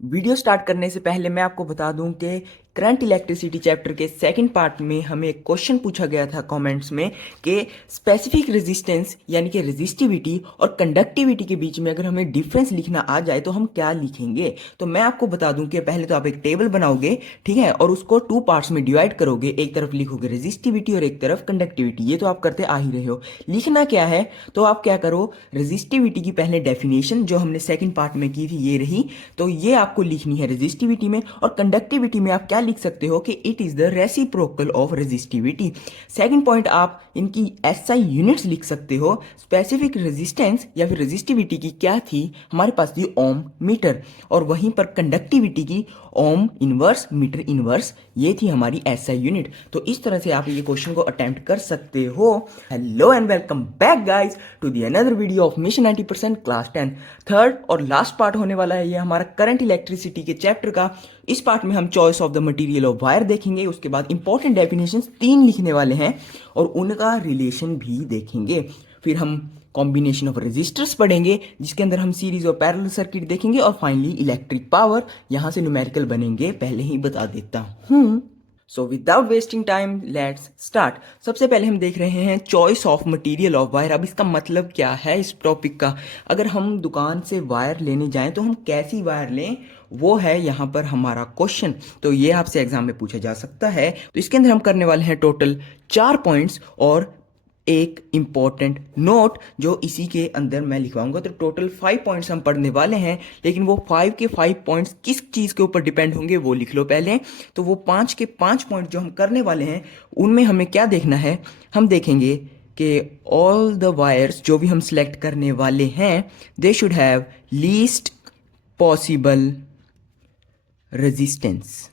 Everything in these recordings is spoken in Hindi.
वीडियो स्टार्ट करने से पहले मैं आपको बता दूं कि करंट इलेक्ट्रिसिटी चैप्टर के सेकंड पार्ट में हमें एक क्वेश्चन पूछा गया था कमेंट्स में कि स्पेसिफिक रेजिस्टेंस यानी कि रेजिस्टिविटी और कंडक्टिविटी के बीच में अगर हमें डिफरेंस लिखना आ जाए तो हम क्या लिखेंगे। तो मैं आपको बता दूं कि पहले तो आप एक टेबल बनाओगे, ठीक है, और उसको टू पार्ट्स में डिवाइड करोगे। एक तरफ लिखोगे रेजिस्टिविटी और एक तरफ कंडक्टिविटी। ये तो आप करते आ ही रहे हो। लिखना क्या है, तो आप क्या करो, रेजिस्टिविटी की पहले डेफिनेशन जो हमने सेकंड पार्ट में की थी ये रही, तो ये आपको लिखनी है रेजिस्टिविटी में। और कंडक्टिविटी में आप क्या लिख सकते हो कि it is the reciprocal of resistivity. Second point, आप इनकी एसआई यूनिट्स लिख सकते हो। स्पेसिफिक रेजिस्टेंस या फिर रेजिस्टिविटी की क्या थी, हमारे पास थी ओम मीटर, और वहीं पर कंडक्टिविटी की ओम इनवर्स मीटर इनवर्स, ये थी हमारी एसआई यूनिट। तो इस तरह से आप ये क्वेश्चन को अटेम्प्ट कर सकते हो। Hello and welcome back guys to the another video of mission 90% class 10। Third और लास्ट पार्ट होने वाला है ये हमारा करंट इलेक्ट्रिसिटी के चैप्टर का। इस पार्ट में हम choice of the material of wire देखेंगे, उसके बाद इंपॉर्टेंट डेफिनेशंस 3 लिखने वाले हैं और उनका रिलेशन भी देखेंगे। फिर हम कॉम्बिनेशन ऑफ रेजिस्टर्स पढ़ेंगे जिसके अंदर हम सीरीज और पैरेलल सर्किट देखेंगे, और फाइनली इलेक्ट्रिक पावर। यहां से न्यूमेरिकल बनेंगे, पहले ही बता देता हूं। So without wasting time let's start. सबसे पहले हम देख रहे हैं choice of material of wire. अब इसका मतलब क्या है इस टॉपिक का, अगर हम दुकान से वायर लेने जाएं तो हम कैसी वायर लें, वो है यहाँ पर हमारा क्वेश्चन। तो ये आपसे एग्जाम में पूछा जा सकता है। तो इसके अंदर हम करने वाले हैं टोटल 4 पॉइंट्स और एक इंपॉर्टेंट नोट जो इसी के अंदर मैं लिखवाऊंगा। तो टोटल 5 पॉइंट्स हम पढ़ने वाले हैं, लेकिन वो 5 के 5 पॉइंट्स किस चीज़ के ऊपर डिपेंड होंगे वो लिख लो पहले। तो वो 5 के 5 पॉइंट जो हम करने वाले हैं उनमें हमें क्या देखना है, हम देखेंगे कि ऑल द वायर्स जो भी हम सिलेक्ट करने वाले हैं they should have least possible resistance.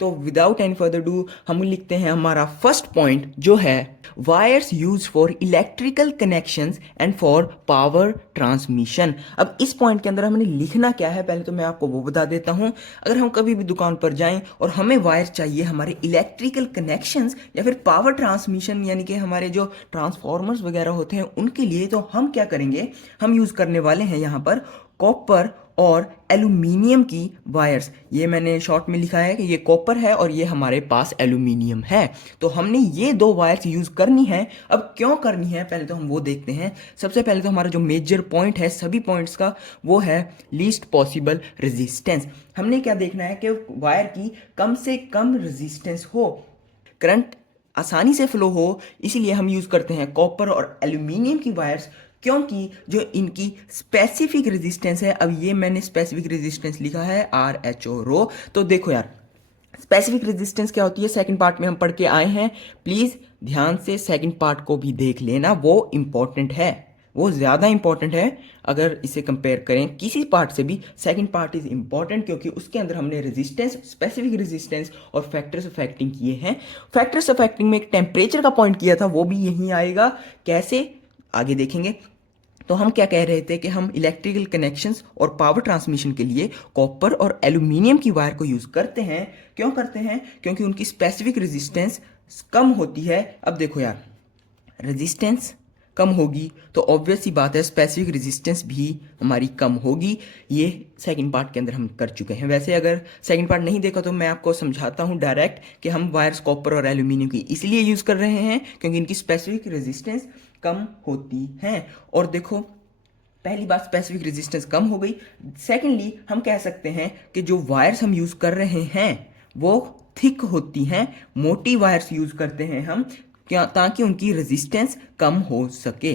तो विदाउट एनी फर्दर डू हम लिखते हैं हमारा फर्स्ट पॉइंट जो है wires use for electrical connections and for power transmission. अब इस पॉइंट के अंदर हमने लिखना क्या है, पहले तो मैं आपको वो बता देता हूं। अगर हम कभी भी दुकान पर जाएं और हमें वायर चाहिए हमारे इलेक्ट्रिकल कनेक्शंस या फिर पावर ट्रांसमिशन यानी कि हमारे जो ट्रांसफॉर्मर्स वगैरह होते हैं उनके लिए, तो हम क्या करेंगे, हम यूज करने वाले हैं यहाँ पर कॉपर और एल्यूमिनियम की वायर्स। ये मैंने शॉर्ट में लिखा है कि ये कॉपर है और ये हमारे पास एल्यूमिनियम है। तो हमने ये 2 वायर्स यूज करनी है। अब क्यों करनी है पहले तो हम वो देखते हैं। सबसे पहले तो हमारा जो मेजर पॉइंट है सभी पॉइंट्स का वो है लीस्ट पॉसिबल रेजिस्टेंस। हमने क्या देखना है कि वायर की कम से कम रेजिस्टेंस हो, करंट आसानी से फ्लो हो, इसीलिए हम यूज करते हैं कॉपर और एल्यूमिनियम की वायर्स, क्योंकि जो इनकी स्पेसिफिक रेजिस्टेंस है, अब ये मैंने स्पेसिफिक रेजिस्टेंस लिखा है RH रो। तो देखो यार, स्पेसिफिक रेजिस्टेंस क्या होती है सेकंड पार्ट में हम पढ़ के आए हैं। प्लीज ध्यान से सेकंड पार्ट को भी देख लेना, वो इंपॉर्टेंट है, वो ज़्यादा इंपॉर्टेंट है। अगर इसे कंपेयर करें किसी पार्ट से भी, सेकंड पार्ट इज इंपॉर्टेंट क्योंकि उसके अंदर हमने रेजिस्टेंस, स्पेसिफिक रेजिस्टेंस और फैक्टर्स अफेक्टिंग किए हैं। फैक्टर्स अफेक्टिंग में एक टेम्परेचर का पॉइंट किया था, वो भी यहीं आएगा। कैसे, आगे देखेंगे। तो हम क्या कह रहे थे कि हम इलेक्ट्रिकल कनेक्शंस और पावर ट्रांसमिशन के लिए कॉपर और एल्यूमिनियम की वायर को यूज करते हैं। क्यों करते हैं, क्योंकि उनकी स्पेसिफिक रेजिस्टेंस कम होती है। अब देखो यार, रेजिस्टेंस कम होगी तो ऑब्वियस सी बात है स्पेसिफिक रेजिस्टेंस भी हमारी कम होगी। ये सेकंड पार्ट के अंदर हम कर चुके हैं। वैसे अगर सेकंड पार्ट नहीं देखा तो मैं आपको समझाता हूँ डायरेक्ट कि हम वायर्स कॉपर और एल्यूमिनियम की इसलिए यूज कर रहे हैं क्योंकि इनकी स्पेसिफिक रेजिस्टेंस कम होती है। और देखो, पहली बात स्पेसिफिक रेजिस्टेंस कम हो गई। सेकेंडली हम कह सकते हैं कि जो वायर्स हम यूज कर रहे हैं वो थिक होती हैं, मोटी वायर्स यूज करते हैं हम, क्या, ताकि उनकी रेजिस्टेंस कम हो सके।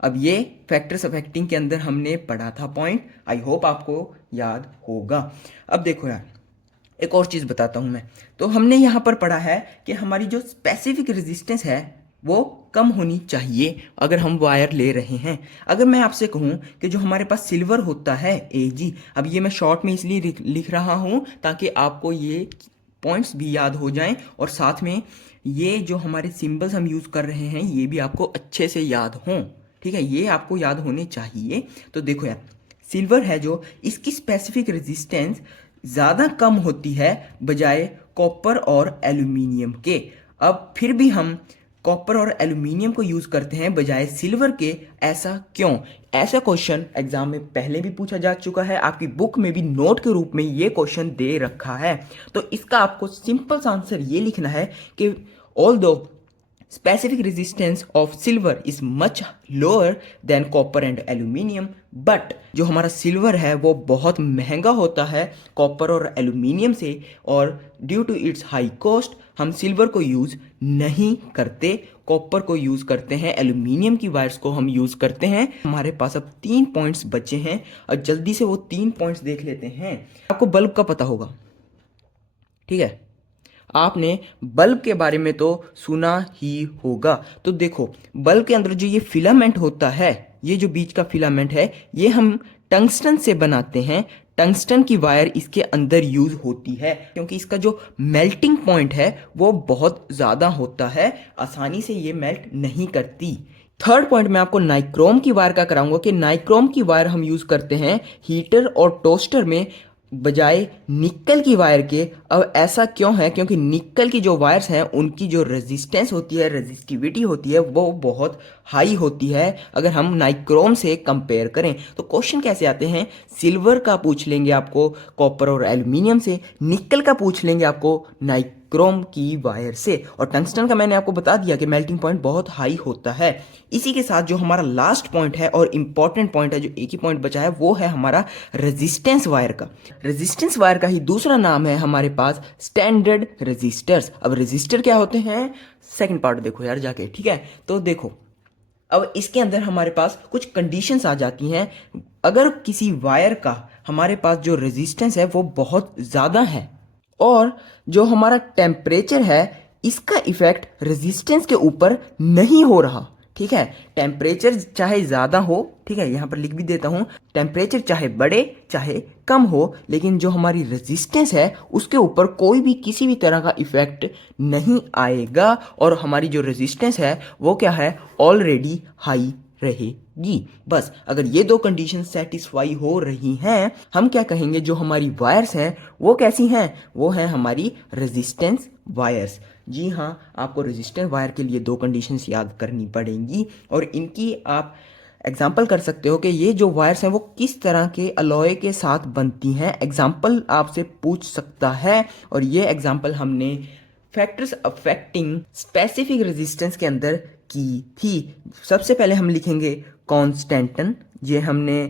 अब ये फैक्टर्स अफेक्टिंग के अंदर हमने पढ़ा था पॉइंट, आई होप आपको याद होगा। अब देखो यार, एक और चीज़ बताता हूं मैं। तो हमने यहां पर पढ़ा है कि हमारी जो स्पेसिफिक रेजिस्टेंस है वो कम होनी चाहिए अगर हम वायर ले रहे हैं। अगर मैं आपसे कहूं कि जो हमारे पास सिल्वर होता है Ag, अब ये मैं शॉर्ट में इसलिए लिख रहा हूं ताकि आपको ये पॉइंट्स भी याद हो जाएं, और साथ में ये जो हमारे सिंबल्स हम यूज कर रहे हैं ये भी आपको अच्छे से याद हों। ठीक है, ये आपको याद होने चाहिए। तो देखो यार, सिल्वर है जो, इसकी स्पेसिफिक रेजिस्टेंस ज़्यादा कम होती है बजाय कॉपर और एल्यूमिनियम के। अब फिर भी हम कॉपर और एल्यूमिनियम को यूज करते हैं बजाय सिल्वर के, ऐसा क्यों? ऐसा क्वेश्चन एग्जाम में पहले भी पूछा जा चुका है, आपकी बुक में भी नोट के रूप में ये क्वेश्चन दे रखा है। तो इसका आपको सिंपल सा आंसर ये लिखना है कि although specific resistance of silver is much lower than copper and aluminium, but जो हमारा सिल्वर है वो बहुत महंगा होता है कॉपर और एल्यूमिनियम से, और due to its high cost हम सिल्वर को यूज़ नहीं करते, कॉपर को यूज़ करते हैं, एल्यूमिनियम की वायर्स को हम यूज़ करते हैं। हमारे पास अब 3 पॉइंट्स बचे हैं और जल्दी से वो 3 पॉइंट्स देख लेते हैं। आपको बल्ब का पता होगा, ठीक है, आपने बल्ब के बारे में तो सुना ही होगा। तो देखो बल्ब के अंदर जो ये फिलामेंट होता है, ये जो बीच का फिलामेंट है, ये हम टंगस्टन से बनाते हैं। टंगस्टन की वायर इसके अंदर यूज होती है क्योंकि इसका जो मेल्टिंग पॉइंट है वो बहुत ज़्यादा होता है, आसानी से ये मेल्ट नहीं करती। थर्ड पॉइंट मैं आपको नाइक्रोम की वायर का कराऊंगा कि नाइक्रोम की वायर हम यूज़ करते हैं हीटर और टोस्टर में बजाय निकल की वायर के। अब ऐसा क्यों है? क्योंकि निकल की जो वायर्स हैं उनकी जो रेजिस्टेंस होती है, रेजिस्टिविटी होती है, वो बहुत हाई होती है अगर हम नाइक्रोम से कंपेयर करें। तो क्वेश्चन कैसे आते हैं? सिल्वर का पूछ लेंगे आपको कॉपर और एल्यूमिनियम से, निकल का पूछ लेंगे आपको नाइक्रोम की वायर से, और टंगस्टन का मैंने आपको बता दिया कि मेल्टिंग पॉइंट बहुत हाई होता है। इसी के साथ जो हमारा लास्ट पॉइंट है और इंपॉर्टेंट पॉइंट है, जो एक ही पॉइंट बचा है, वो है हमारा रेजिस्टेंस वायर का। रेजिस्टेंस वायर का ही दूसरा नाम है हमारे पास स्टैंडर्ड रेजिस्टर्स। अब रेजिस्टर क्या होते हैं, सेकंड पार्ट देखो यार जाके, ठीक है। तो देखो अब इसके अंदर हमारे पास कुछ कंडीशंस आ जाती हैं। अगर किसी वायर का हमारे पास जो रेजिस्टेंस है वो बहुत ज़्यादा है और जो हमारा टेम्परेचर है इसका इफेक्ट रेजिस्टेंस के ऊपर नहीं हो रहा, ठीक है, टेम्परेचर चाहे ज़्यादा हो, ठीक है, यहाँ पर लिख भी देता हूँ, टेम्परेचर चाहे बढ़े चाहे कम हो, लेकिन जो हमारी रेजिस्टेंस है उसके ऊपर कोई भी किसी भी तरह का इफेक्ट नहीं आएगा, और हमारी जो रेजिस्टेंस है वो क्या है, ऑलरेडी हाई रहेगी। बस अगर ये दो कंडीशन सेटिस्फाई हो रही हैं, हम क्या कहेंगे, जो हमारी वायर्स हैं वो कैसी हैं, वो हैं हमारी रेजिस्टेंस वायर्स। जी हाँ, आपको रेजिस्टेंस वायर के लिए दो कंडीशंस याद करनी पड़ेंगी और इनकी आप एग्जाम्पल कर सकते हो कि ये जो वायर्स हैं वो किस तरह के अलॉय के साथ बनती हैं। एग्जाम्पल आपसे पूछ सकता है और ये एग्जाम्पल हमने फैक्टर्स अफेक्टिंग स्पेसिफिक रेजिस्टेंस के अंदर की थी। सबसे पहले हम लिखेंगे कॉन्स्टेंटन, ये हमने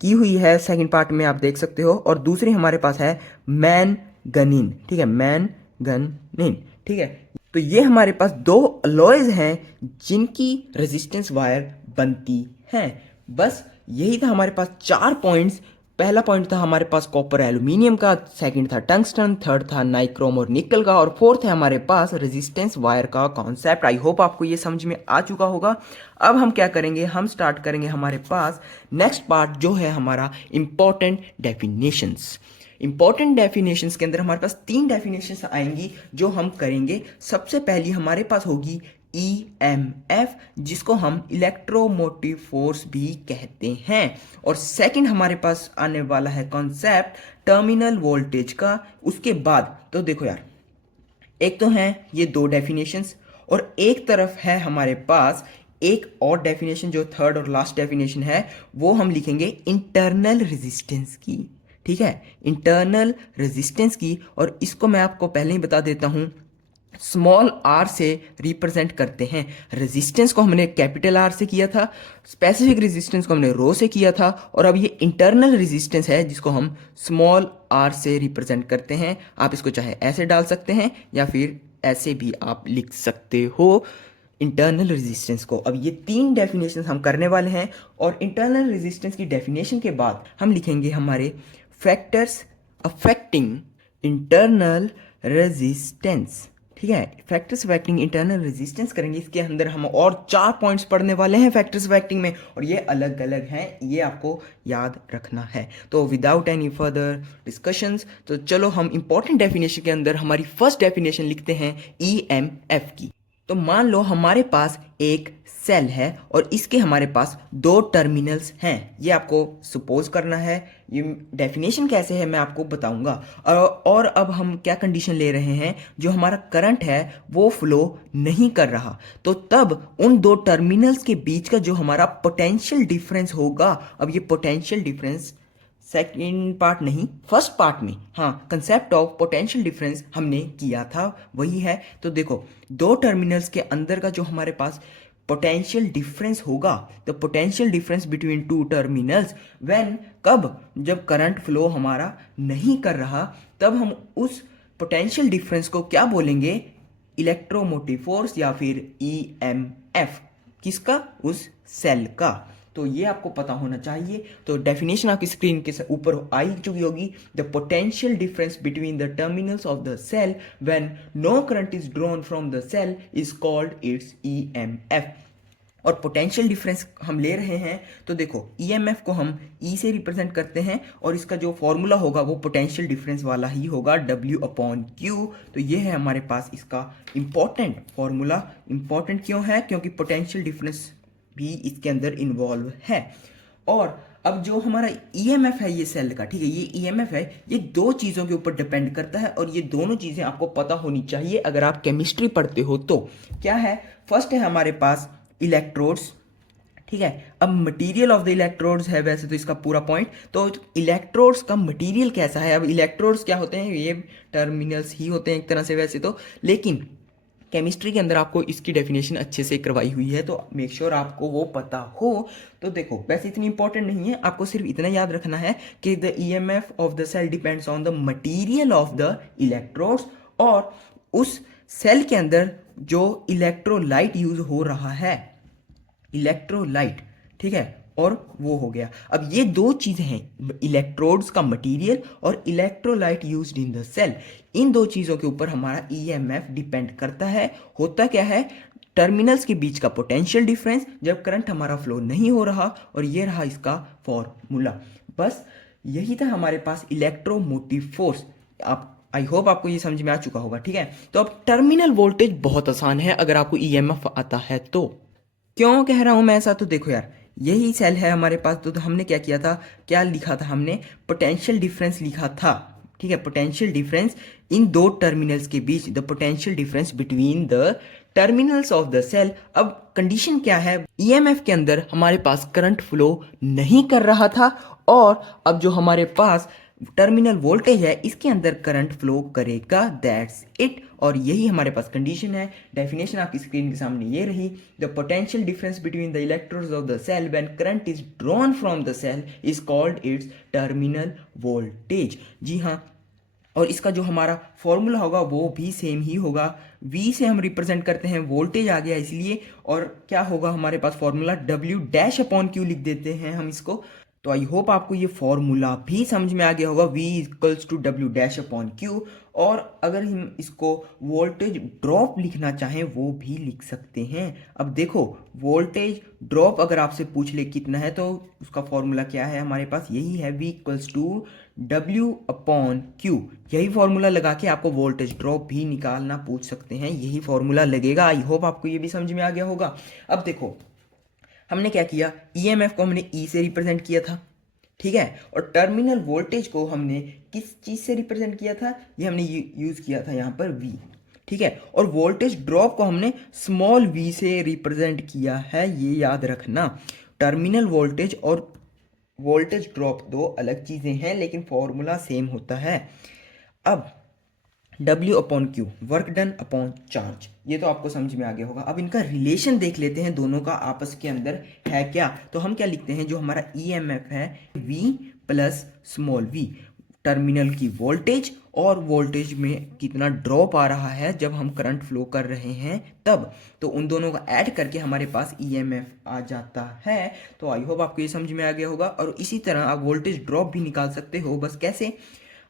की हुई है सेकंड पार्ट में, आप देख सकते हो, और दूसरी हमारे पास है मैंगनीन, ठीक है, मैंगनीन, ठीक है। तो ये हमारे पास दो अलॉयज हैं जिनकी रेजिस्टेंस वायर बनती हैं। बस यही था हमारे पास 4 पॉइंट्स। पहला पॉइंट था हमारे पास कॉपर एल्यूमिनियम का, सेकंड था टंगस्टन, थर्ड था नाइक्रोम और निकल का, और फोर्थ है हमारे पास रेजिस्टेंस वायर का कॉन्सेप्ट। आई होप आपको ये समझ में आ चुका होगा। अब हम क्या करेंगे, हम स्टार्ट करेंगे हमारे पास नेक्स्ट पार्ट जो है हमारा इंपॉर्टेंट डेफिनेशंस। इंपॉर्टेंट डेफिनेशंस के अंदर हमारे पास 3 डेफिनेशंस आएंगी जो हम करेंगे। सबसे पहली हमारे पास होगी EMF, जिसको हम इलेक्ट्रोमोटिव फोर्स भी कहते हैं, और सेकंड हमारे पास आने वाला है कॉन्सेप्ट टर्मिनल वोल्टेज का। उसके बाद तो देखो यार, एक तो हैं ये 2 डेफिनेशंस और एक तरफ है हमारे पास एक और डेफिनेशन, जो थर्ड और लास्ट डेफिनेशन है वो हम लिखेंगे इंटरनल रेजिस्टेंस की, ठीक है, इंटरनल रेजिस्टेंस की। और इसको मैं आपको पहले ही बता देता हूं, स्मॉल आर से रिप्रेजेंट करते हैं। रेजिस्टेंस को हमने कैपिटल आर से किया था, स्पेसिफिक रेजिस्टेंस को हमने रो से किया था, और अब ये इंटरनल रेजिस्टेंस है जिसको हम स्मॉल आर से रिप्रेजेंट करते हैं। आप इसको चाहे ऐसे डाल सकते हैं या फिर ऐसे भी आप लिख सकते हो इंटरनल रेजिस्टेंस को। अब ये 3 डेफिनेशन हम करने वाले हैं, और इंटरनल रेजिस्टेंस की डेफिनेशन के बाद हम लिखेंगे हमारे फैक्टर्स अफेक्टिंग इंटरनल रेजिस्टेंस, ठीक है, फैक्टर्स अफेक्टिंग इंटरनल रेजिस्टेंस करेंगे। इसके अंदर हम और 4 पॉइंट्स पढ़ने वाले हैं फैक्टर्स अफेक्टिंग में, और ये अलग अलग हैं, ये आपको याद रखना है। तो विदाउट एनी फर्दर डिस्कशंस, तो चलो हम इंपॉर्टेंट डेफिनेशन के अंदर हमारी फर्स्ट डेफिनेशन लिखते हैं EMF की। तो मान लो हमारे पास एक सेल है और इसके हमारे पास दो टर्मिनल्स हैं, ये आपको सपोज करना है। ये डेफिनेशन कैसे है मैं आपको बताऊंगा। और अब हम क्या कंडीशन ले रहे हैं, जो हमारा करंट है वो फ्लो नहीं कर रहा, तो तब उन दो टर्मिनल्स के बीच का जो हमारा पोटेंशियल डिफरेंस होगा, अब ये पोटेंशियल डिफरेंस सेकेंड पार्ट नहीं, फर्स्ट पार्ट में, हाँ, कंसेप्ट ऑफ पोटेंशियल डिफरेंस हमने किया था, वही है। तो देखो, दो टर्मिनल्स के अंदर का जो हमारे पास पोटेंशियल डिफरेंस होगा, the potential difference between two terminals when, कब, जब करंट फ्लो हमारा नहीं कर रहा, तब हम उस पोटेंशियल डिफरेंस को क्या बोलेंगे, इलेक्ट्रोमोटिव फोर्स या फिर ईएमएफ। किसका, उस सेल का। तो ये आपको पता होना चाहिए। तो डेफिनेशन आपकी स्क्रीन के ऊपर आ चुकी होगी। The potential difference between the terminals of the cell when no current is drawn from the cell is called its EMF. और पोटेंशियल डिफरेंस हम ले रहे हैं, तो देखो ईएमएफ को हम ई से रिप्रेजेंट करते हैं और इसका जो फॉर्मूला होगा वो पोटेंशियल डिफरेंस वाला ही होगा, W/Q। तो ये है हमारे पास इसका इंपॉर्टेंट फॉर्मूला। इंपॉर्टेंट क्यों है, क्योंकि पोटेंशियल डिफरेंस भी इसके अंदर इन्वॉल्व है। और अब जो हमारा ईएमएफ है ये सेल का, ठीक है, ये ईएमएफ है, ये दो चीज़ों के ऊपर डिपेंड करता है और ये दोनों चीज़ें आपको पता होनी चाहिए अगर आप केमिस्ट्री पढ़ते हो तो। क्या है, फर्स्ट है हमारे पास इलेक्ट्रोड्स, ठीक है। अब मटेरियल ऑफ द इलेक्ट्रोड्स है वैसे तो इसका पूरा पॉइंट, तो इलेक्ट्रोड्स का मटेरियल कैसा है। अब इलेक्ट्रोड्स क्या होते हैं, ये टर्मिनल्स ही होते हैं एक तरह से वैसे तो, लेकिन केमिस्ट्री के अंदर आपको इसकी डेफिनेशन अच्छे से करवाई हुई है, तो मेक श्योर आपको वो पता हो। तो देखो, वैसे इतनी इंपॉर्टेंट नहीं है, आपको सिर्फ इतना याद रखना है कि the EMF of the cell depends on the material of the electrodes, और उस सेल के अंदर जो इलेक्ट्रोलाइट यूज हो रहा है, इलेक्ट्रोलाइट, ठीक है, और वो हो गया। अब ये दो चीज़ें हैं, इलेक्ट्रोड्स का मटेरियल और electrolyte used in the cell, इन दो चीज़ों के ऊपर हमारा ईएमएफ डिपेंड करता है। होता क्या है, टर्मिनल्स के बीच का पोटेंशियल डिफरेंस जब करंट हमारा फ्लो नहीं हो रहा, और ये रहा इसका फॉर्मूला। बस यही था हमारे पास इलेक्ट्रोमोटिव फोर्स। आप, आई होप आपको ये समझ में आ चुका होगा, ठीक है। तो अब टर्मिनल वोल्टेज बहुत आसान है अगर आपको ईएमएफ आता है तो। क्यों कह रहा हूं मैं ऐसा, तो देखो यार, यही सेल है हमारे पास, तो हमने क्या किया था, क्या लिखा था हमने, पोटेंशियल डिफरेंस लिखा था, ठीक है, पोटेंशियल डिफरेंस इन दो टर्मिनल्स के बीच, the potential difference between the terminals of the cell. अब कंडीशन क्या है, ईएमएफ के अंदर हमारे पास करंट फ्लो नहीं कर रहा था, और अब जो हमारे पास टर्मिनल वोल्टेज है इसके अंदर करंट फ्लो करेगा, दैट्स इट। और यही हमारे पास कंडीशन है। डेफिनेशन आपकी स्क्रीन के सामने ये रही, the potential difference between the electrodes of the cell when current is drawn from the cell is called its terminal voltage. जी हाँ, और इसका जो हमारा फॉर्मूला होगा वो भी सेम ही होगा, V से हम रिप्रेजेंट करते हैं, वोल्टेज आ गया इसलिए, और क्या होगा हमारे पास फॉर्मूला, W'/Q लिख देते हैं हम इसको। तो आई होप आपको ये फॉर्मूला भी समझ में आ गया होगा, V=W'/Q। और अगर हम इसको वोल्टेज ड्रॉप लिखना चाहें वो भी लिख सकते हैं। अब देखो, वोल्टेज ड्रॉप अगर आपसे पूछ ले कितना है, तो उसका फॉर्मूला क्या है हमारे पास, यही है, V=W/Q। यही फॉर्मूला लगा के आपको वोल्टेज ड्रॉप भी निकालना पूछ सकते हैं, यही फॉर्मूला लगेगा। आई होप आपको ये भी समझ में आ गया होगा। अब देखो, हमने क्या किया, ईएमएफ को हमने ई से रिप्रेजेंट किया था, ठीक है, और टर्मिनल वोल्टेज को हमने किस चीज़ से रिप्रेजेंट किया था, ये हमने यूज़ किया था यहाँ पर V, ठीक है, और वोल्टेज ड्रॉप को हमने स्मॉल v से रिप्रेजेंट किया है, ये याद रखना। टर्मिनल वोल्टेज और वोल्टेज ड्रॉप दो अलग चीज़ें हैं, लेकिन फॉर्मूला सेम होता है। अब W/Q, work done upon charge, ये तो आपको समझ में आ गया होगा। अब इनका रिलेशन देख लेते हैं, दोनों का आपस के अंदर है क्या। तो हम क्या लिखते हैं, जो हमारा ईएमएफ है V plus small v, terminal की वोल्टेज और वोल्टेज में कितना ड्रॉप आ रहा है जब हम करंट फ्लो कर रहे हैं तब, तो उन दोनों का ऐड करके हमारे पास ईएमएफ आ जाता है। तो आई होप आपको ये समझ में आ गया होगा। और इसी तरह आप वोल्टेज ड्रॉप भी निकाल सकते हो, बस कैसे,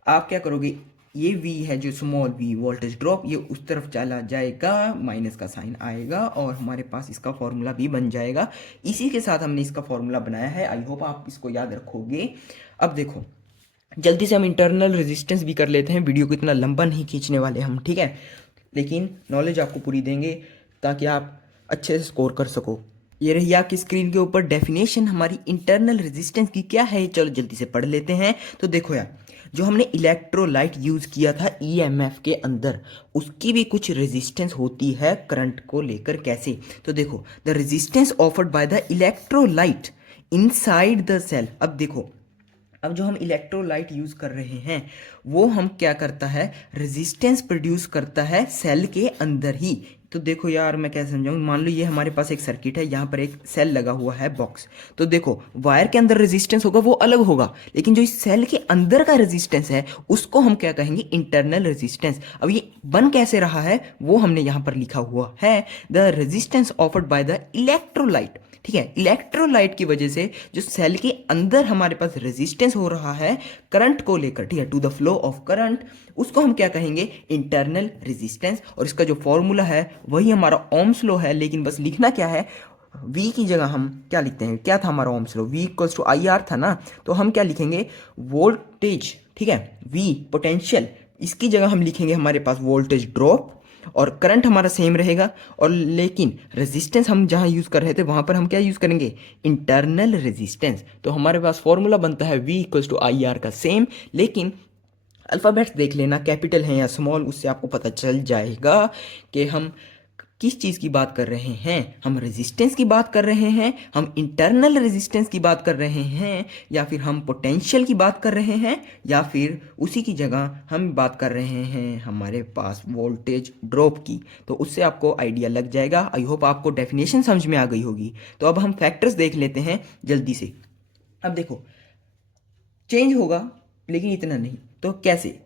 आप क्या करोगे, ये V है जो स्मॉल v वोल्टेज ड्रॉप, ये उस तरफ चला जाएगा, माइनस का साइन आएगा और हमारे पास इसका फॉर्मूला भी बन जाएगा। इसी के साथ हमने इसका फॉर्मूला बनाया है, आई होप आप इसको याद रखोगे। अब देखो, जल्दी से हम इंटरनल रेजिस्टेंस भी कर लेते हैं, वीडियो को इतना लंबा नहीं खींचने वाले हम, ठीक है, लेकिन नॉलेज आपको पूरी देंगे। ताकि आप अच्छे से स्कोर कर सको। ये रही आपकी स्क्रीन के ऊपर डेफिनेशन हमारी इंटरनल रेजिस्टेंस की क्या है, चलो जल्दी से पढ़ लेते हैं। तो देखो यार, जो हमने इलेक्ट्रोलाइट यूज़ किया था ईएमएफ के अंदर, उसकी भी कुछ रेजिस्टेंस होती है करंट को लेकर। कैसे? तो देखो, the resistance offered by the electrolyte inside the cell. अब देखो, अब जो हम इलेक्ट्रोलाइट यूज़ कर रहे हैं वो हम क्या करता है, रेजिस्टेंस प्रोड्यूस करता है सेल के अंदर ही। तो देखो यार, मैं कैसे समझाऊँ, मान लो ये हमारे पास एक सर्किट है, यहाँ पर एक सेल लगा हुआ है बॉक्स। तो देखो, वायर के अंदर रेजिस्टेंस होगा वो अलग होगा, लेकिन जो इस सेल के अंदर का रेजिस्टेंस है उसको हम क्या कहेंगे, इंटरनल रेजिस्टेंस। अब ये बन कैसे रहा है वो हमने यहाँ पर लिखा हुआ है, the resistance offered by the electrolyte. ठीक है, इलेक्ट्रोलाइट की वजह से जो सेल के अंदर हमारे पास रेजिस्टेंस हो रहा है करंट को लेकर, ठीक है, to the flow of current, उसको हम क्या कहेंगे, इंटरनल रेजिस्टेंस। और इसका जो फॉर्मूला है वही हमारा ओम्स लॉ है, लेकिन बस लिखना क्या है, V की जगह हम क्या लिखते हैं, क्या था हमारा Ohm's law, V equals to IR था ना, तो हम क्या लिखेंगे, वोल्टेज। ठीक है, V पोटेंशियल, इसकी जगह हम लिखेंगे हमारे पास वोल्टेज ड्रॉप, और करंट हमारा सेम रहेगा। और लेकिन रेजिस्टेंस हम जहाँ यूज़ कर रहे थे वहाँ पर हम क्या यूज़ करेंगे, इंटरनल रेजिस्टेंस। तो हमारे पास फॉर्मूला बनता है V इक्वल्स टू IR का सेम, लेकिन अल्फ़ाबेट्स देख लेना, कैपिटल है या स्मॉल, उससे आपको पता चल जाएगा कि हम किस चीज़ की बात कर रहे हैं। हम रेजिस्टेंस की बात कर रहे हैं, हम इंटरनल रेजिस्टेंस की बात कर रहे हैं, या फिर हम पोटेंशियल की बात कर रहे हैं, या फिर उसी की जगह हम बात कर रहे हैं हमारे पास वोल्टेज ड्रॉप की। तो उससे आपको आइडिया लग जाएगा। आई होप आपको डेफिनेशन समझ में आ गई होगी। तो अब हम फैक्टर्स देख लेते हैं जल्दी से। अब देखो, चेंज होगा लेकिन इतना नहीं, तो कैसे?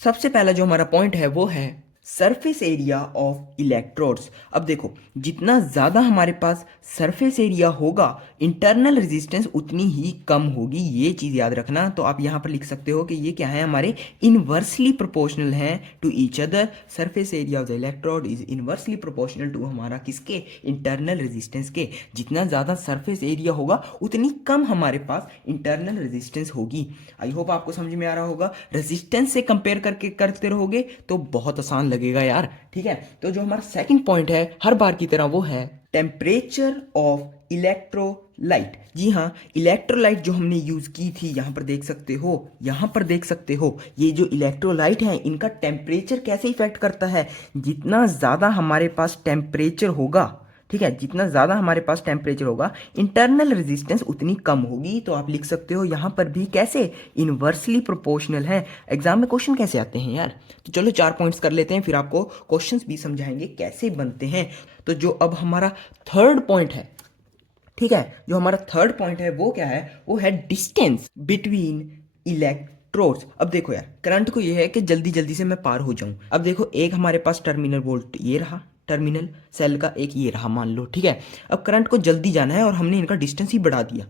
सबसे पहला जो हमारा पॉइंट है वो है सरफेस एरिया ऑफ इलेक्ट्रोड्स। अब देखो, जितना ज़्यादा हमारे पास सरफेस एरिया होगा, इंटरनल रेजिस्टेंस उतनी ही कम होगी। ये चीज़ याद रखना। तो आप यहाँ पर लिख सकते हो कि ये क्या है, हमारे इनवर्सली प्रोपोर्शनल हैं to each other. Surface area of the electrode is inversely proportional to हमारा किसके, इंटरनल रेजिस्टेंस के। जितना ज़्यादा सरफेस एरिया होगा उतनी कम हमारे पास इंटरनल रेजिस्टेंस होगी। आई होप आपको समझ में आ रहा होगा। रेजिस्टेंस से कंपेयर करके करते रहोगे तो बहुत आसान लगेगा यार। ठीक है, तो जो हमारा सेकंड पॉइंट है हर बार की तरह वो है टेम्परेचर ऑफ इलेक्ट्रोलाइट। जी हाँ, इलेक्ट्रोलाइट जो हमने यूज की थी, यहां पर देख सकते हो, यहां पर देख सकते हो, ये जो इलेक्ट्रोलाइट है इनका टेम्परेचर कैसे इफेक्ट करता है। जितना ज़्यादा हमारे पास टेम्परेचर होगा, ठीक है, जितना ज़्यादा हमारे पास टेम्परेचर होगा, इंटरनल रेजिस्टेंस उतनी कम होगी। तो आप लिख सकते हो यहाँ पर भी कैसे, इनवर्सली प्रोपोर्शनल है। एग्जाम में क्वेश्चन कैसे आते हैं यार, तो चलो 4 पॉइंट्स कर लेते हैं, फिर आपको क्वेश्चंस भी समझाएंगे कैसे बनते हैं। तो जो अब हमारा थर्ड पॉइंट है, ठीक है, जो हमारा थर्ड पॉइंट है वो क्या है, वो है डिस्टेंस बिटवीन इलेक्ट्रोड्स। अब देखो यार, करंट को ये है कि जल्दी जल्दी से मैं पार हो जाऊं। अब देखो, एक हमारे पास टर्मिनल वोल्ट ये रहा, टर्मिनल सेल का एक ये रहा मान लो, ठीक है। अब करंट को जल्दी जाना है और हमने इनका डिस्टेंस ही बढ़ा दिया,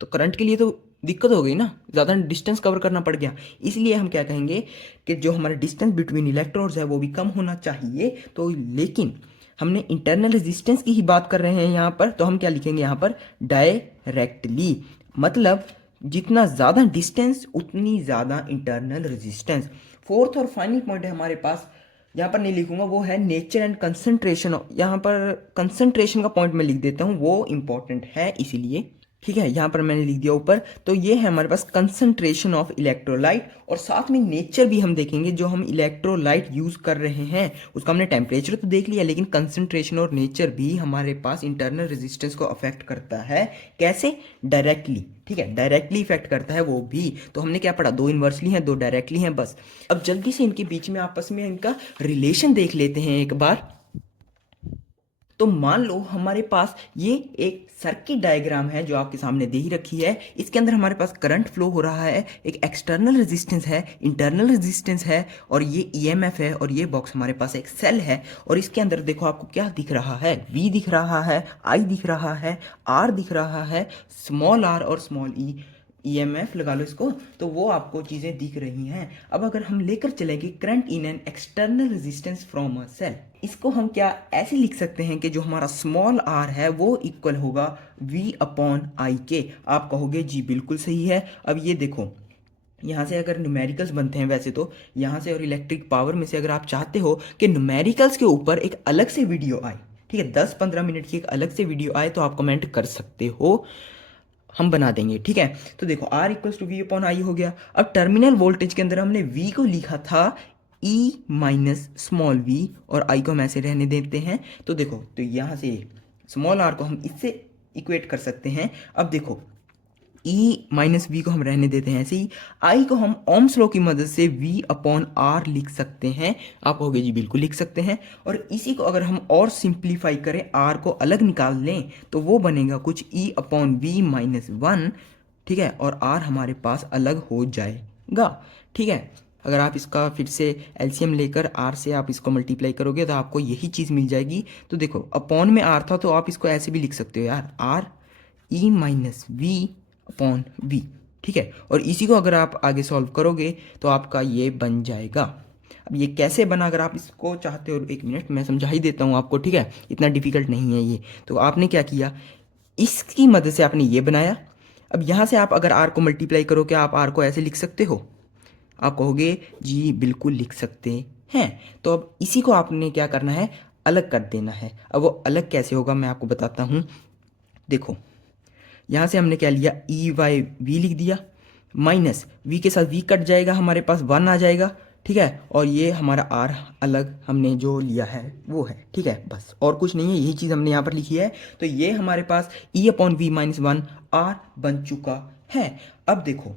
तो करंट के लिए तो दिक्कत हो गई ना, ज़्यादा डिस्टेंस कवर करना पड़ गया। इसलिए हम क्या कहेंगे कि जो हमारा डिस्टेंस बिटवीन इलेक्ट्रोड्स है वो भी कम होना चाहिए। तो लेकिन हमने इंटरनल रेजिस्टेंस की ही बात कर रहे हैं यहाँ पर, तो हम क्या लिखेंगे यहाँ पर, डायरेक्टली। मतलब जितना ज़्यादा डिस्टेंस उतनी ज़्यादा इंटरनल रेजिस्टेंस। फोर्थ और फाइनल पॉइंट है हमारे पास, यहाँ पर नहीं लिखूंगा, वो है नेचर एंड कंसंट्रेशन। यहाँ पर कंसंट्रेशन का पॉइंट मैं लिख देता हूँ, वो इंपॉर्टेंट है इसीलिए। ठीक है, यहाँ पर मैंने लिख दिया ऊपर। तो ये है हमारे पास कंसंट्रेशन ऑफ इलेक्ट्रोलाइट, और साथ में नेचर भी हम देखेंगे। जो हम इलेक्ट्रोलाइट यूज कर रहे हैं उसका हमने टेम्परेचर तो देख लिया, लेकिन कंसंट्रेशन और नेचर भी हमारे पास इंटरनल रेजिस्टेंस को अफेक्ट करता है। कैसे? डायरेक्टली। ठीक है, डायरेक्टली इफेक्ट करता है वो भी। तो हमने क्या पढ़ा, 2 इन्वर्सली हैं, 2 डायरेक्टली हैं बस। अब जल्दी से इनके बीच में आपस में इनका रिलेशन देख लेते हैं एक बार। तो मान लो हमारे पास ये एक सर्किट डायग्राम है जो आपके सामने दे ही रखी है। इसके अंदर हमारे पास करंट फ्लो हो रहा है, एक एक्सटर्नल रेजिस्टेंस है, इंटरनल रेजिस्टेंस है, और ये ईएमएफ है, और ये बॉक्स हमारे पास एक सेल है। और इसके अंदर देखो आपको क्या दिख रहा है, वी दिख रहा है, आई दिख रहा है, आर दिख रहा है, स्मॉल आर और स्मॉल ई, ईएमएफ लगा लो इसको, तो वो आपको चीज़ें दिख रही हैं। अब अगर हम लेकर चलेंगे current in an external resistance from a cell, इसको हम क्या ऐसे लिख सकते हैं कि जो हमारा स्मॉल आर है वो इक्वल होगा वी अपॉन आई के। आप कहोगे जी बिल्कुल सही है। अब ये देखो, यहाँ से अगर न्यूमेरिकल्स बनते हैं वैसे तो, यहाँ से और इलेक्ट्रिक पावर में से अगर आप चाहते हो कि न्यूमेरिकल्स के ऊपर एक अलग से वीडियो आए, ठीक है, 10-15 मिनट की एक अलग से वीडियो आए तो आप कमेंट कर सकते हो, हम बना देंगे। ठीक है, तो देखो R equals to V upon I हो गया। अब टर्मिनल वोल्टेज के अंदर हमने V को लिखा था E माइनस स्मॉल v और I को हम ऐसे रहने देते हैं। तो देखो, तो यहाँ से स्मॉल r को हम इससे इक्वेट कर सकते हैं। अब देखो E माइनस वी को हम रहने देते हैं ऐसे ही। I को हम ओम्स लॉ की मदद से V अपॉन R लिख सकते हैं। आप कहोगे जी बिल्कुल लिख सकते हैं। और इसी को अगर हम और सिंप्लीफाई करें, R को अलग निकाल लें, तो वो बनेगा कुछ E अपॉन V माइनस 1। ठीक है, और R हमारे पास अलग हो जाएगा। ठीक है, अगर आप इसका फिर से एलसीएम लेकर R से आप इसको मल्टीप्लाई करोगे तो आपको यही चीज़ मिल जाएगी। तो देखो, अपॉन में R था तो आप इसको ऐसे भी लिख सकते हो यार, R E minus V upon V। ठीक है, और इसी को अगर आप आगे सॉल्व करोगे तो आपका ये बन जाएगा। अब ये कैसे बना, अगर आप इसको चाहते हो, एक मिनट मैं समझा ही देता हूँ आपको। ठीक है, इतना डिफिकल्ट नहीं है ये। तो आपने क्या किया, इसकी मदद से आपने ये बनाया। अब यहाँ से आप अगर R को मल्टीप्लाई करो, क्या आप R को ऐसे लिख सकते हो? आप कहोगे जी बिल्कुल लिख सकते हैं। तो अब इसी को आपने क्या करना है, अलग कर देना है। अब वो अलग कैसे होगा मैं आपको बताता हूँ। देखो, यहाँ से हमने क्या लिया, ई वाई वी लिख दिया, माइनस वी के साथ वी कट जाएगा, हमारे पास 1 आ जाएगा। ठीक है, और ये हमारा आर अलग हमने जो लिया है वो है। ठीक है, बस और कुछ नहीं है, यही चीज़ हमने यहाँ पर लिखी है। तो ये हमारे पास E upon V minus 1 R बन चुका है। अब देखो,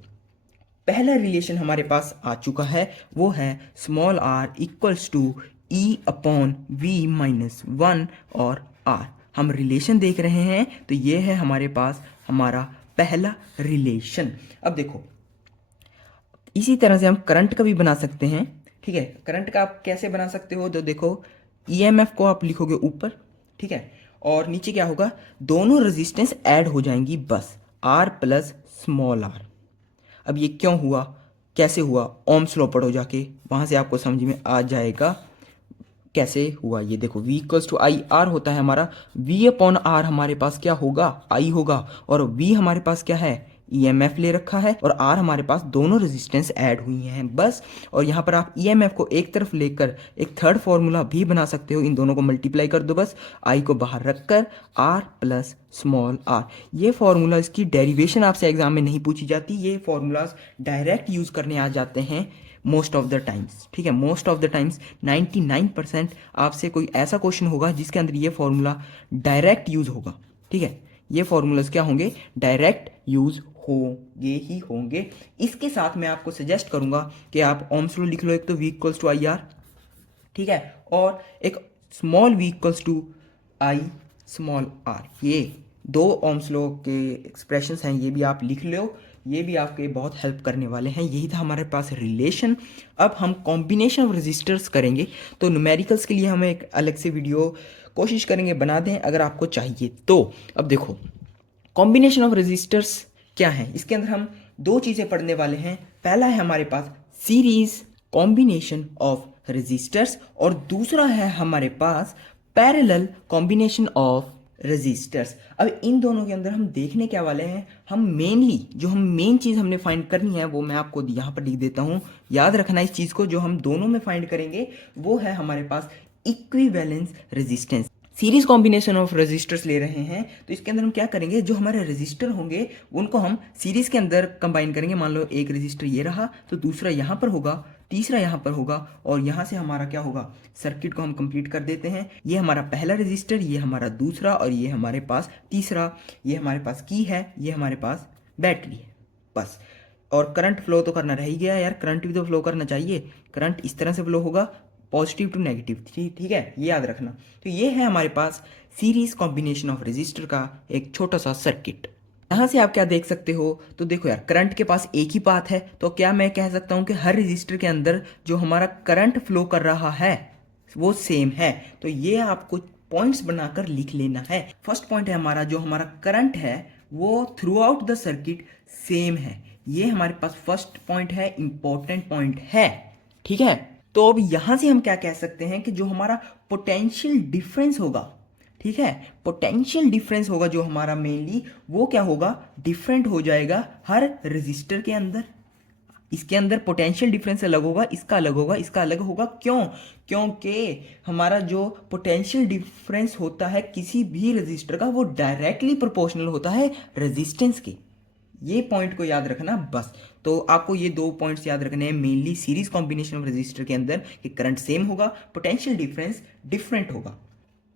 पहला रिलेशन हमारे पास आ चुका है, वो है small r equals to E upon V minus 1 और आर। हम रिलेशन देख रहे हैं, तो ये है हमारे पास हमारा पहला रिलेशन। अब देखो, इसी तरह से हम करंट का भी बना सकते हैं। ठीक है, करंट का आप कैसे बना सकते हो, तो देखो ईएमएफ को आप लिखोगे ऊपर, ठीक है, और नीचे क्या होगा, दोनों रेजिस्टेंस ऐड हो जाएंगी, बस आर प्लस स्मॉल आर। अब ये क्यों हुआ, कैसे हुआ, ओम्स लॉ पढ़ो जाके, वहाँ से आपको समझ में आ जाएगा कैसे हुआ। ये देखो, V equals to I R होता है हमारा, V अपॉन आर हमारे पास क्या होगा, I होगा, और V हमारे पास क्या है, EMF ले रखा है, और R हमारे पास दोनों रेजिस्टेंस ऐड हुई हैं, बस। और यहाँ पर आप EMF को एक तरफ लेकर एक थर्ड फॉर्मूला भी बना सकते हो, इन दोनों को मल्टीप्लाई कर दो बस, I को बाहर रखकर R प्लस स्मॉल r। ये फॉर्मूला, इसकी डेरिवेशन आपसे एग्जाम में नहीं पूछी जाती, ये फॉर्मूलाज डायरेक्ट यूज करने आ जाते हैं मोस्ट ऑफ द टाइम्स। ठीक है, मोस्ट ऑफ द टाइम्स 99% आपसे कोई ऐसा क्वेश्चन होगा जिसके अंदर ये फॉर्मूला डायरेक्ट यूज होगा। ठीक है, ये फॉर्मूलाज क्या होंगे, डायरेक्ट यूज होंगे ही होंगे। इसके साथ मैं आपको सजेस्ट करूंगा कि आप ओम्स लॉ लिख लो, एक तो V equals to I R, ठीक है, और एक small v equals to I small r. ये दो ओम्स लॉ के एक्सप्रेशंस हैं, ये भी आप लिख लो, ये भी आपके बहुत हेल्प करने वाले हैं। यही था हमारे पास रिलेशन। अब हम कॉम्बिनेशन ऑफ रेजिस्टर्स करेंगे, तो न्यूमेरिकल्स के लिए हम एक अलग से वीडियो कोशिश करेंगे बना दें अगर आपको चाहिए तो। अब देखो, कॉम्बिनेशन ऑफ रेजिस्टर्स क्या है, इसके अंदर हम दो चीज़ें पढ़ने वाले हैं। पहला है हमारे पास सीरीज कॉम्बिनेशन ऑफ रेजिस्टर्स, और दूसरा है हमारे पास पैरेलल कॉम्बिनेशन ऑफ रेजिस्टर्स। अब इन दोनों के अंदर हम देखने क्या वाले हैं, हम मेनली जो हम मेन चीज़ हमने फाइंड करनी है वो मैं आपको यहाँ पर लिख देता हूँ, याद रखना इस चीज़ को। जो हम दोनों में फाइंड करेंगे वो है हमारे पास equivalence resistance. Series combination of resistors ले रहे हैं, तो इसके अंदर हम क्या करेंगे, जो हमारे रेजिस्टर होंगे उनको हम सीरीज के अंदर कंबाइन करेंगे। मान लो एक रेजिस्टर ये रहा, तो दूसरा यहाँ पर होगा, तीसरा यहाँ पर होगा, और यहाँ से हमारा क्या होगा, सर्किट को हम कंप्लीट कर देते हैं। ये हमारा पहला रेजिस्टर, ये हमारा दूसरा, और ये हमारे पास तीसरा। ये हमारे पास की है, ये हमारे पास बैटरी है, बस। और करंट फ्लो तो करना रह ही गया यार, करंट भी तो फ्लो करना चाहिए। करंट इस तरह से फ्लो होगा, पॉजिटिव टू नेगेटिव, ठीक है, ये याद रखना। तो ये है हमारे पास सीरीज कॉम्बिनेशन ऑफ रेजिस्टर का एक छोटा सा सर्किट। यहाँ से आप क्या देख सकते हो, तो देखो यार, करंट के पास एक ही पाथ है, तो क्या मैं कह सकता हूँ कि हर रेजिस्टर के अंदर जो हमारा करंट फ्लो कर रहा है वो सेम है। तो ये आपको पॉइंट्स बनाकर लिख लेना है। फर्स्ट पॉइंट है हमारा, जो हमारा करंट है वो through out the circuit same है। ये हमारे पास फर्स्ट पॉइंट है, इंपॉर्टेंट पॉइंट है, ठीक है। तो अब यहां से हम क्या कह सकते हैं कि जो हमारा पोटेंशियल डिफरेंस होगा, ठीक है, पोटेंशियल डिफरेंस होगा जो हमारा मेनली, वो क्या होगा, डिफरेंट हो जाएगा हर रेजिस्टर के अंदर। इसके अंदर पोटेंशियल डिफरेंस अलग होगा, इसका अलग होगा, इसका अलग होगा। क्यों? क्योंकि हमारा जो पोटेंशियल डिफरेंस होता है किसी भी रजिस्टर का वो डायरेक्टली प्रोपोर्शनल होता है रेजिस्टेंस के। ये पॉइंट को याद रखना बस। तो आपको ये दो पॉइंट्स याद रखने हैं mainly series combination of register के अंदर कि करंट सेम होगा, पोटेंशियल डिफरेंस डिफरेंट होगा,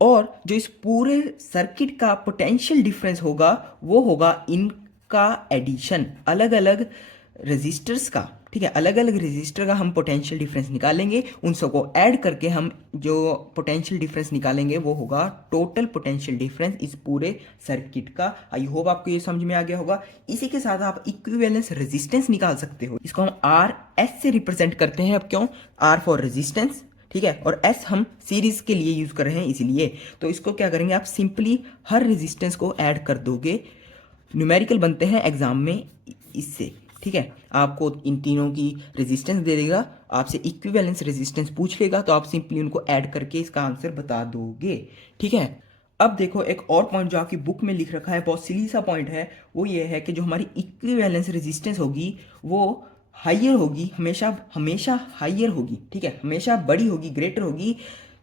और जो इस पूरे सर्किट का पोटेंशियल डिफरेंस होगा वो होगा इनका एडिशन, अलग अलग रेजिस्टर्स का। ठीक है, अलग अलग रेजिस्टर का हम पोटेंशियल डिफरेंस निकालेंगे, उन सबको ऐड करके हम जो पोटेंशियल डिफरेंस निकालेंगे वो होगा टोटल पोटेंशियल डिफरेंस इस पूरे सर्किट का। आई होप आपको ये समझ में आ गया होगा। इसी के साथ आप इक्विवेलेंस रेजिस्टेंस निकाल सकते हो, इसको हम आर एस से रिप्रेजेंट करते हैं। अब क्यों? आर फॉर रेजिस्टेंस, ठीक है, और एस हम सीरीज के लिए यूज कर रहे हैं इसीलिए। तो इसको क्या करेंगे, आप सिंपली हर रेजिस्टेंस को ऐड कर दोगे। न्यूमेरिकल बनते हैं एग्जाम में इससे। ठीक है, आपको इन तीनों की रेजिस्टेंस दे देगा, आपसे इक्विवेलेंस रेजिस्टेंस पूछ लेगा, तो आप सिंपली उनको ऐड करके इसका आंसर बता दोगे। ठीक है, अब देखो एक और पॉइंट जो आपकी बुक में लिख रखा है, बहुत सिली सा पॉइंट है, वो ये है कि जो हमारी इक्विवेलेंस रेजिस्टेंस होगी वो हाइयर होगी, हमेशा हमेशा हाइयर होगी। ठीक है, हमेशा बड़ी होगी, ग्रेटर होगी।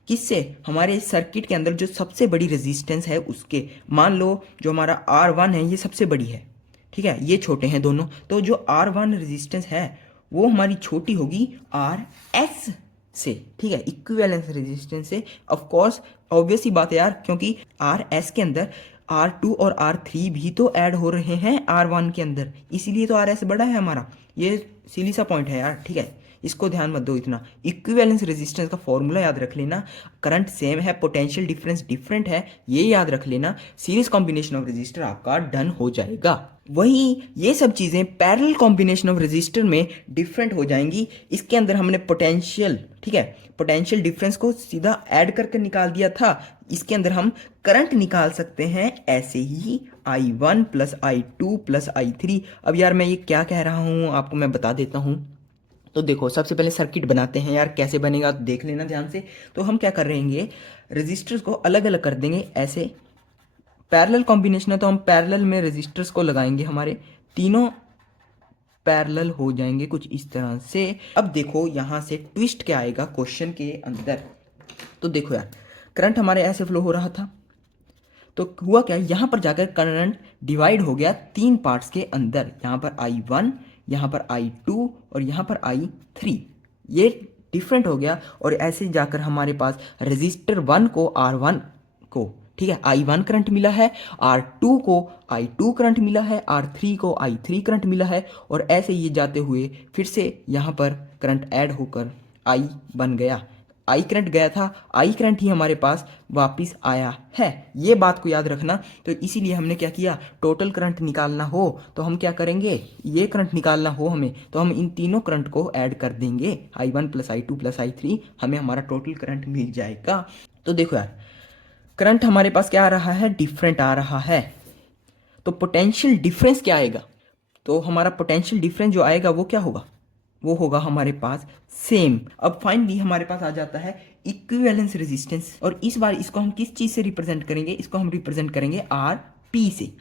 किससे? हमारे सर्किट के अंदर जो सबसे बड़ी रेजिस्टेंस है उसके। मान लो जो हमारा R1 है ये सबसे बड़ी है, ठीक है, ये छोटे हैं दोनों, तो जो R1 रेजिस्टेंस है वो हमारी छोटी होगी RS से। ठीक है, इक्विवेलेंस रेजिस्टेंस से। ऑफ कोर्स ऑब्वियस ही बात है यार, क्योंकि RS के अंदर R2 और R3 भी तो ऐड हो रहे हैं R1 के अंदर, इसीलिए तो RS बड़ा है हमारा। ये सिली सा पॉइंट है यार। ठीक है, इसको ध्यान मत दो इतना। इक्विवेलेंस रेजिस्टेंस का फॉर्मूला याद रख लेना, करंट सेम है, पोटेंशियल डिफरेंस डिफरेंट है, ये याद रख लेना। सीरीज कॉम्बिनेशन ऑफ रेजिस्टर आपका डन हो जाएगा। वहीं ये सब चीज़ें पैरेलल कॉम्बिनेशन ऑफ रेजिस्टर में डिफरेंट हो जाएंगी। इसके अंदर हमने पोटेंशियल, ठीक है, पोटेंशियल डिफरेंस को सीधा ऐड करके निकाल दिया था। इसके अंदर हम करंट निकाल सकते हैं ऐसे ही, I1 plus I2 plus I3। अब यार मैं ये क्या कह रहा हूँ आपको मैं बता देता हूँ। तो देखो सबसे पहले सर्किट बनाते हैं यार, कैसे बनेगा तो देख लेना ध्यान से। तो हम क्या कर रहेंगे, रजिस्टर्स को अलग अलग कर देंगे ऐसे। पैरेलल कॉम्बिनेशन है तो हम पैरेलल में रजिस्टर्स को लगाएंगे, हमारे तीनों पैरेलल हो जाएंगे कुछ इस तरह से। अब देखो यहाँ से ट्विस्ट क्या आएगा क्वेश्चन के अंदर। तो देखो यार, करंट हमारे ऐसे फ्लो हो रहा था, तो हुआ क्या, यहाँ पर जाकर करंट डिवाइड हो गया तीन पार्ट्स के अंदर। यहाँ पर I1, यहाँ पर I2 और यहाँ पर I3, ये डिफरेंट हो गया। और ऐसे जाकर हमारे पास रजिस्टर 1 को R1 को, ठीक है, I1 करंट मिला है, R2 को I2 करंट मिला है, R3 को I3 करंट मिला है, और ऐसे ये जाते हुए फिर से यहाँ पर करंट ऐड होकर I बन गया। आई करंट गया था, आई करंट ही हमारे पास वापस आया है, ये बात को याद रखना। तो इसीलिए हमने क्या किया, टोटल करंट निकालना हो तो हम क्या करेंगे, ये करंट निकालना हो हमें तो हम इन तीनों करंट को ऐड कर देंगे, I1 plus I2 plus I3, हमें हमारा टोटल करंट मिल जाएगा। तो देखो यार, करंट हमारे पास क्या आ रहा है, डिफरेंट आ रहा है। तो पोटेंशियल डिफरेंस क्या आएगा, तो हमारा पोटेंशियल डिफरेंस जो आएगा वो क्या होगा, वो होगा हमारे पास सेम। अब फाइनली हमारे पास आ जाता है इक्विवेलेंस रेजिस्टेंस, और इस बार इसको हम किस चीज़ से रिप्रेजेंट करेंगे, इसको हम रिप्रेजेंट करेंगे आर पी से,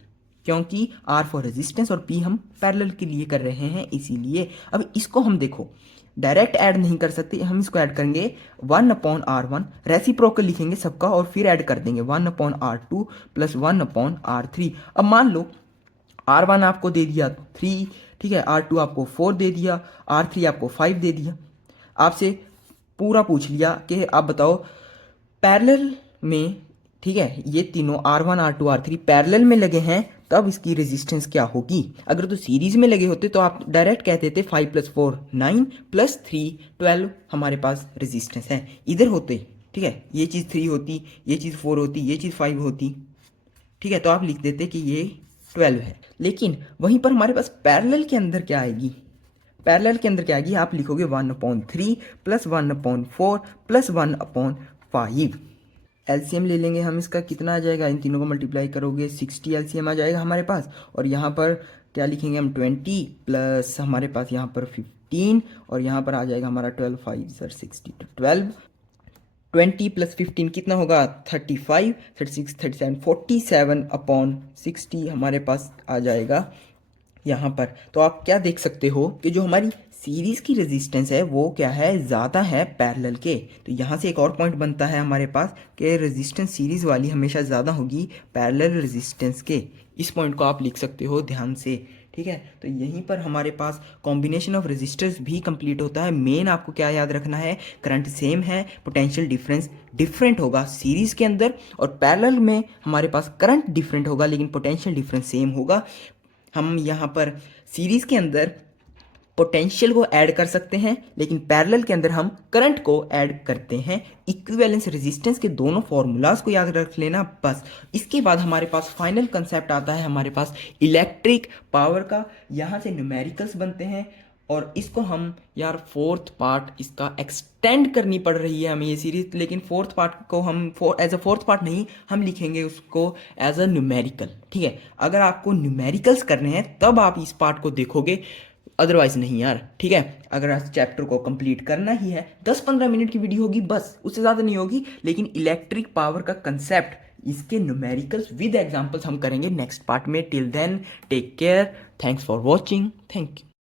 क्योंकि आर फॉर रेजिस्टेंस और पी हम पैरेलल के लिए कर रहे हैं इसीलिए। अब इसको हम देखो डायरेक्ट ऐड नहीं कर सकते, हम इसको ऐड करेंगे 1/R1, रेसिप्रोकल लिखेंगे सबका और फिर ऐड कर देंगे 1/R2 प्लस 1/R3। अब मान लो R1 आपको दे दिया 3, ठीक है, R2 आपको 4 दे दिया, R3 आपको 5 दे दिया। आपसे पूरा पूछ लिया कि आप बताओ पैरेलल में, ठीक है, ये तीनों R1 R2 R3 पैरेलल में लगे हैं तब इसकी रेजिस्टेंस क्या होगी। अगर तो सीरीज में लगे होते तो आप डायरेक्ट कहते थे 5 + 4 9 + 3 12 हमारे पास रेजिस्टेंस है। इधर होते, ठीक है, ये चीज़ 3 होती, ये चीज़ 4 होती, ये चीज़ 5 होती, ठीक है, तो आप लिख देते कि ये 12 है। लेकिन वहीं पर हमारे पास पैरेलल के अंदर क्या आएगी, पैरेलल के अंदर क्या आएगी, आप लिखोगे 1/3 प्लस 1/4 प्लस 1/5। एलसीएम ले लेंगे हम, इसका कितना आ जाएगा, इन तीनों को मल्टीप्लाई करोगे 60 एलसीएम आ जाएगा हमारे पास। और यहाँ पर क्या लिखेंगे हम, 20 प्लस हमारे पास यहाँ पर 15 और यहाँ पर आ जाएगा हमारा 12, 5 सर 60, तो 12, 20 प्लस 15 कितना होगा, 35, 36, 37, 47/60 हमारे पास आ जाएगा यहाँ पर। तो आप क्या देख सकते हो कि जो हमारी सीरीज की रेजिस्टेंस है वो क्या है, ज़्यादा है पैरेलल के। तो यहाँ से एक और पॉइंट बनता है हमारे पास कि रेजिस्टेंस सीरीज वाली हमेशा ज़्यादा होगी पैरेलल रेजिस्टेंस के। इस पॉइंट को आप लिख सकते हो ध्यान से, ठीक है। तो यहीं पर हमारे पास कॉम्बिनेशन ऑफ रेजिस्टर्स भी कंप्लीट होता है। मेन आपको क्या याद रखना है, करंट सेम है, पोटेंशियल डिफरेंस डिफरेंट होगा सीरीज के अंदर, और पैरेलल में हमारे पास करंट डिफरेंट होगा लेकिन पोटेंशियल डिफरेंस सेम होगा। हम यहाँ पर सीरीज के अंदर पोटेंशियल को ऐड कर सकते हैं लेकिन पैरेलल के अंदर हम करंट को ऐड करते हैं। इक्विवेलेंस रेजिस्टेंस के दोनों फॉर्मूलाज को याद रख लेना बस। इसके बाद हमारे पास फाइनल कंसेप्ट आता है हमारे पास इलेक्ट्रिक पावर का। यहाँ से न्यूमेरिकल्स बनते हैं और इसको हम यार फोर्थ पार्ट इसका एक्सटेंड करनी पड़ रही है हमें ये सीरीज, लेकिन फोर्थ पार्ट को हम एज अ फोर्थ पार्ट नहीं, हम लिखेंगे उसको एज अ न्यूमेरिकल, ठीक है। अगर आपको न्यूमेरिकल्स करने हैं तब आप इस पार्ट को देखोगे, अदरवाइज नहीं यार, ठीक है। अगर इस चैप्टर को कंप्लीट करना ही है 10-15 मिनट की वीडियो होगी बस, उससे ज़्यादा नहीं होगी। लेकिन इलेक्ट्रिक पावर का कंसेप्ट, इसके न्यूमेरिकल्स विद एग्जांपल्स हम करेंगे नेक्स्ट पार्ट में। Till then take care, thanks for watching, thank you.